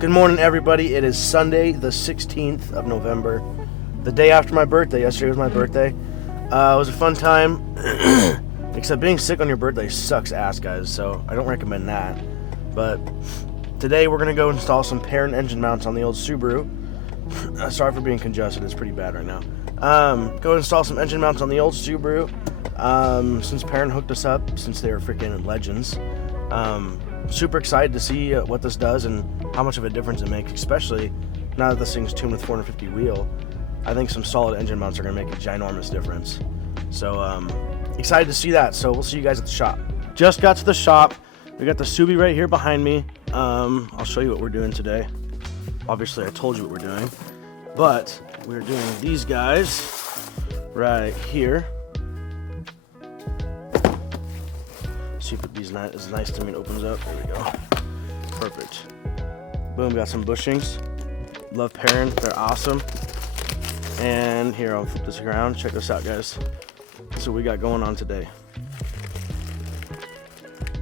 Good morning, everybody. It is Sunday, the 16th of November, the day after my birthday. Yesterday was my birthday. It was a fun time, except being sick on your birthday sucks ass, guys, so I don't recommend that. But today we're going to go install some PERRIN engine mounts on the old Subaru. Sorry for being congested, it's pretty bad right now. Go install some engine mounts on the old Subaru. Since PERRIN hooked us up, since they were freaking legends. Super excited to see what this does and how much of a difference it makes, especially now that this thing's tuned with 450 wheel. I think some solid engine mounts are going to make a ginormous difference. So excited to see that. So we'll see you guys at the shop. Just got to the shop. We got the Subi right here behind me. I'll show you what we're doing today. Obviously I told you what we're doing, but we're doing these guys right here. See if these is nice to me. It opens up. There we go. Perfect. Boom. Got some bushings. Love PERRIN. They're awesome. And here, I'll flip this around. Check this out, guys. So we got going on today.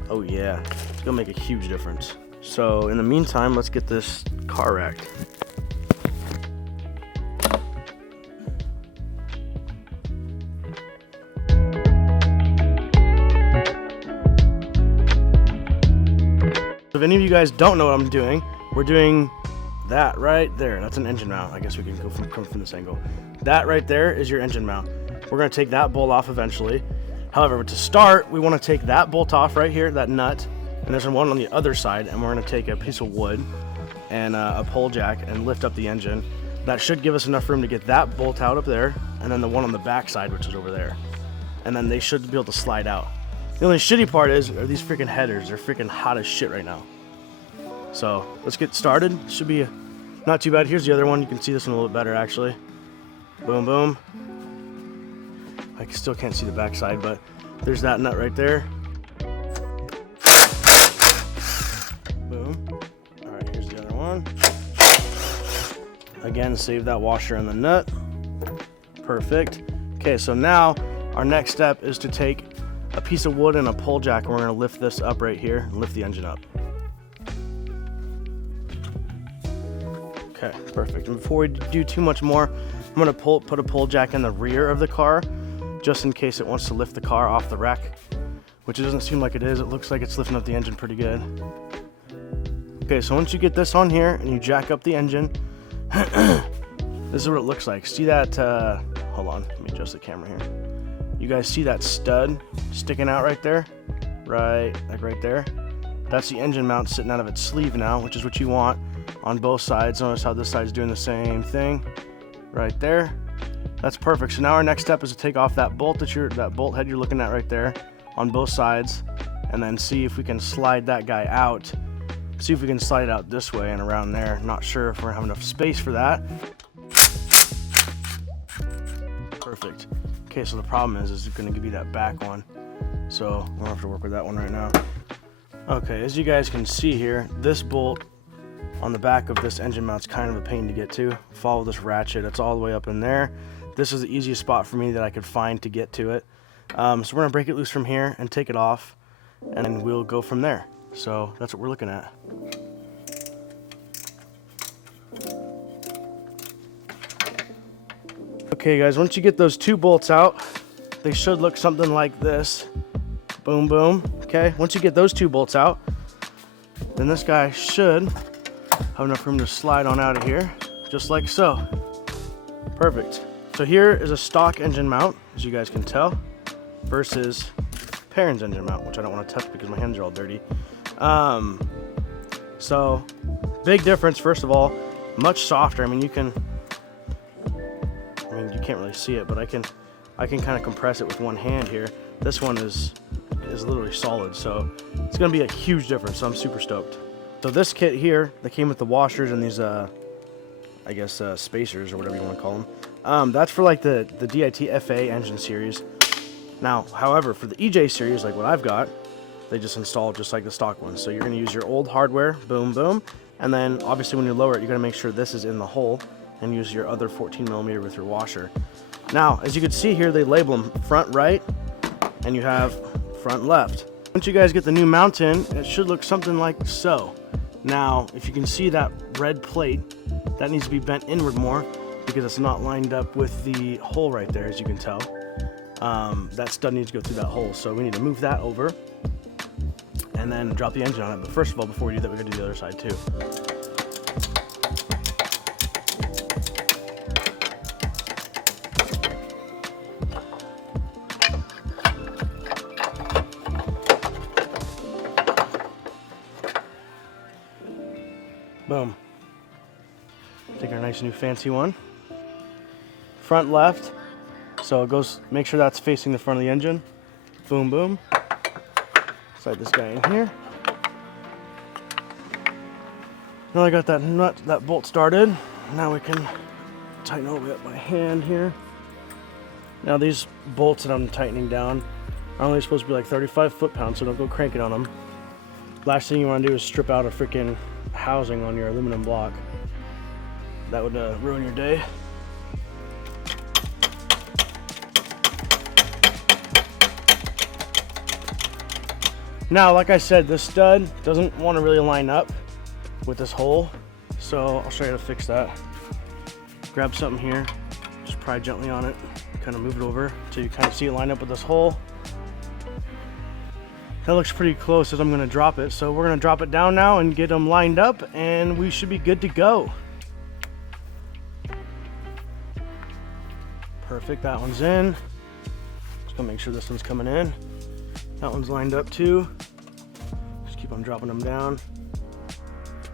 Oh yeah, it's gonna make a huge difference. So in the meantime, let's get this car racked. If any of you guys don't know what I'm doing, we're doing that right there. That's an engine mount. I guess we can come from this angle. That right there is your engine mount. We're going to take that bolt off eventually. However, to start, we want to take that bolt off right here, that nut, and there's one on the other side, and we're going to take a piece of wood and a pole jack and lift up the engine. That should give us enough room to get that bolt out up there, and then the one on the back side, which is over there. And then they should be able to slide out. The only shitty part are these freaking headers. They're freaking hot as shit right now. So let's get started. Should be not too bad. Here's the other one. You can see this one a little bit better actually. Boom, boom. I still can't see the back side, but there's that nut right there. Boom. All right, here's the other one. Again, save that washer and the nut. Perfect. Okay, so now our next step is to take a piece of wood and a pole jack, and we're going to lift this up right here and lift the engine up. Okay, perfect. And before we do too much more, I'm going to put a pole jack in the rear of the car just in case it wants to lift the car off the rack, which it doesn't seem like it is. It looks like it's lifting up the engine pretty good. Okay, so once you get this on here and you jack up the engine, this is what it looks like. See that, hold on, let me adjust the camera here. You guys see that stud sticking out right there? Right, like right there. That's the engine mount sitting out of its sleeve now, which is what you want on both sides. Notice how this side's doing the same thing right there. That's perfect. So now our next step is to take off that bolt that bolt head you're looking at right there on both sides, and then see if we can slide that guy out. See if we can slide it out this way and around there. Not sure if we're gonna have enough space for that. Perfect. Okay, so the problem is it's going to give you that back one, so we'll have to work with that one right now. Okay, as you guys can see here, this bolt on the back of this engine mount's kind of a pain to get to. Follow this ratchet, it's all the way up in there. This is the easiest spot for me that I could find to get to it. So we're going to break it loose from here and take it off, and then we'll go from there. So that's what we're looking at. Okay guys, once you get those two bolts out, they should look something like this. Boom, boom. Okay, once you get those two bolts out, then this guy should have enough room to slide on out of here, just like so. Perfect. So here is a stock engine mount, as you guys can tell, versus PERRIN's engine mount, which I don't want to touch because my hands are all dirty. So big difference. First of all, much softer. I mean, you can't really see it, but I can kind of compress it with one hand here. This one is literally solid, so it's going to be a huge difference. So I'm super stoked. So this kit here, that came with the washers and these I guess spacers or whatever you want to call them. That's for like the DIT FA engine series. Now, however, for the EJ series, like what I've got, they just install just like the stock ones. So you're going to use your old hardware, boom, boom, and then obviously when you lower it, you're going to make sure this is in the hole and use your other 14mm with your washer. Now, as you can see here, they label them front right, and you have front left. Once you guys get the new mount in, it should look something like so. Now, if you can see that red plate, that needs to be bent inward more because it's not lined up with the hole right there, as you can tell. That stud needs to go through that hole, so we need to move that over and then drop the engine on it. But first of all, before we do that, we gotta do the other side too. Boom. Take our nice new fancy one. Front left. So it goes, make sure that's facing the front of the engine. Boom, boom. Slide this guy in here. Now I got that nut, that bolt started. Now we can tighten over it by hand here. Now these bolts that I'm tightening down are only supposed to be like 35 foot-pounds, so don't go cranking on them. Last thing you want to do is strip out a freaking housing on your aluminum block. That would ruin your day. Now, like I said, this stud doesn't want to really line up with this hole, so I'll show you how to fix that. Grab something here, just pry gently on it, kind of move it over until you kind of see it line up with this hole. That looks pretty close as I'm going to drop it, so we're going to drop it down now and get them lined up, and we should be good to go. Perfect, that one's in. Just gonna make sure this one's coming in. That one's lined up too. Just keep on dropping them down.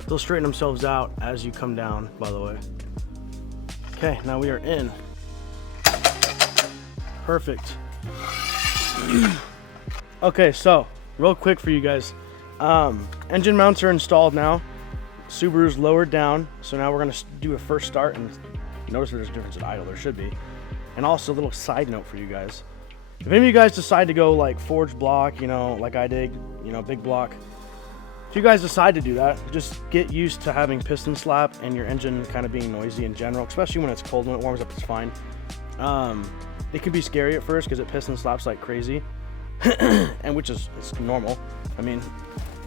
They'll straighten themselves out as you come down, by the way. Okay, now we are in. Perfect. Okay, so real quick for you guys. Engine mounts are installed now. Subaru's lowered down, so now we're gonna do a first start, and notice there's a difference in idle, there should be. And also a little side note for you guys. If any of you guys decide to go like forged block, you know, like I did, you know, big block. If you guys decide to do that, just get used to having piston slap and your engine kind of being noisy in general, especially when it's cold. When it warms up, it's fine. It can be scary at first because it piston slaps like crazy, and which is it's normal. I mean,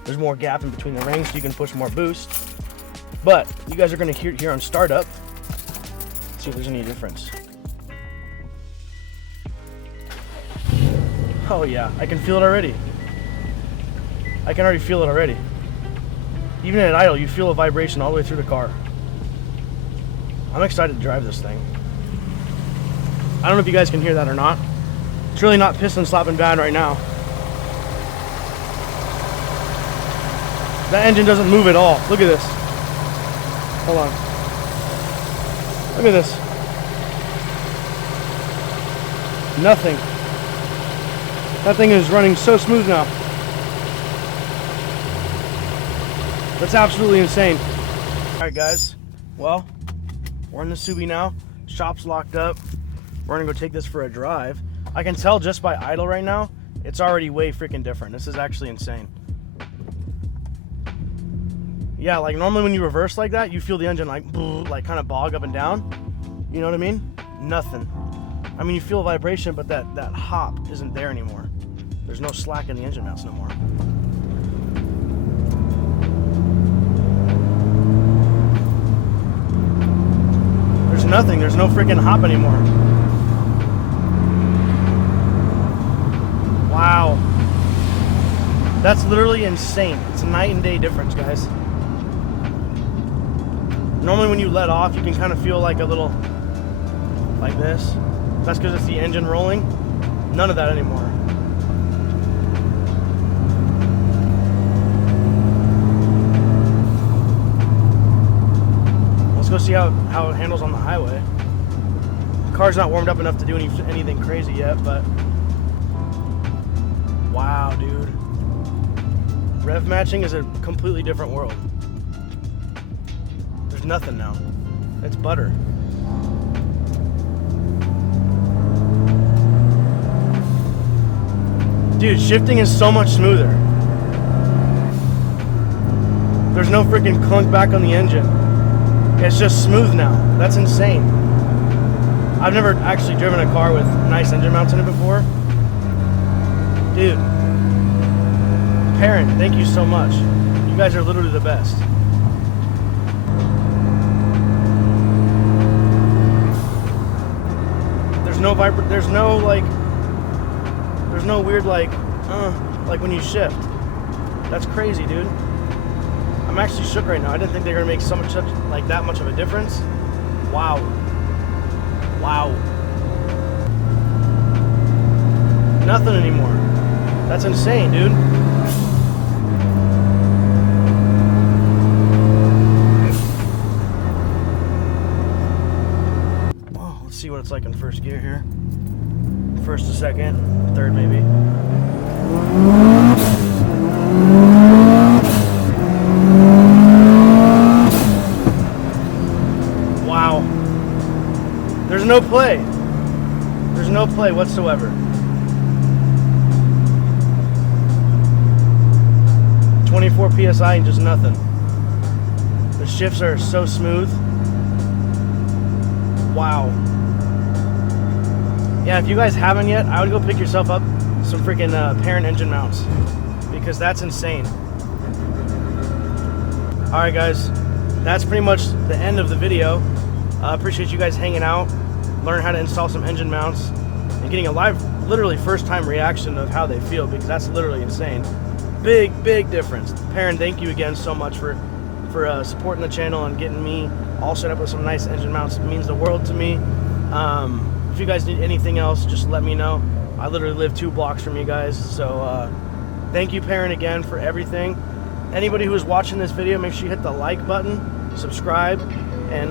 there's more gap in between the rings, so you can push more boost. But you guys are going to hear here on startup. See if there's any difference. Oh yeah, I can feel it already. I can already feel it already. Even at idle, you feel a vibration all the way through the car. I'm excited to drive this thing. I don't know if you guys can hear that or not. It's really not piston slapping bad right now. That engine doesn't move at all. Look at this. Hold on. Look at this. Nothing. That thing is running so smooth now. That's absolutely insane. Alright guys, well, we're in the Subi now. Shop's locked up. We're gonna go take this for a drive. I can tell just by idle right now, it's already way freaking different. This is actually insane. Yeah, like normally when you reverse like that, you feel the engine like kind of bog up and down. You know what I mean? Nothing. I mean, you feel a vibration, but that hop isn't there anymore. There's no slack in the engine mounts no more. There's nothing. There's no freaking hop anymore. Wow. That's literally insane. It's a night and day difference, guys. Normally when you let off, you can kind of feel like a little, like this. That's because it's the engine rolling. None of that anymore. Let's go see how it handles on the highway. The car's not warmed up enough to do anything crazy yet, but wow, dude. Rev matching is a completely different world. There's nothing now. It's butter. Dude, shifting is so much smoother. There's no freaking clunk back on the engine. It's just smooth now. That's insane. I've never actually driven a car with nice engine mounts in it before. Dude. PERRIN, thank you so much. You guys are literally the best. there's no weird like when you shift. That's crazy, dude. I'm actually shook right now. I didn't think they were gonna make that much of a difference. Wow. Wow. Nothing anymore. That's insane, dude. Oh, let's see what it's like in first gear here. First to second, third maybe. Wow. There's no play. There's no play whatsoever. 24 PSI and just nothing. The shifts are so smooth. Wow. Yeah, if you guys haven't yet, I would go pick yourself up some freaking PERRIN engine mounts, because that's insane. Alright guys, that's pretty much the end of the video. I appreciate you guys hanging out, learning how to install some engine mounts, and getting a live, literally first time reaction of how they feel, because that's literally insane. Big difference. PERRIN, thank you again so much for supporting the channel and getting me all set up with some nice engine mounts. It means the world to me. If you guys need anything else, just let me know. I literally live 2 blocks from you guys, so thank you, PERRIN, again for everything. Anybody who is watching this video, make sure you hit the like button, subscribe, and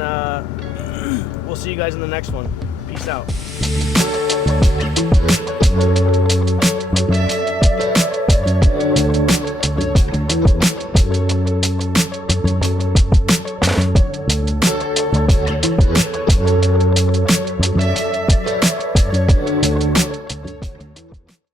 we'll see you guys in the next one. Peace out.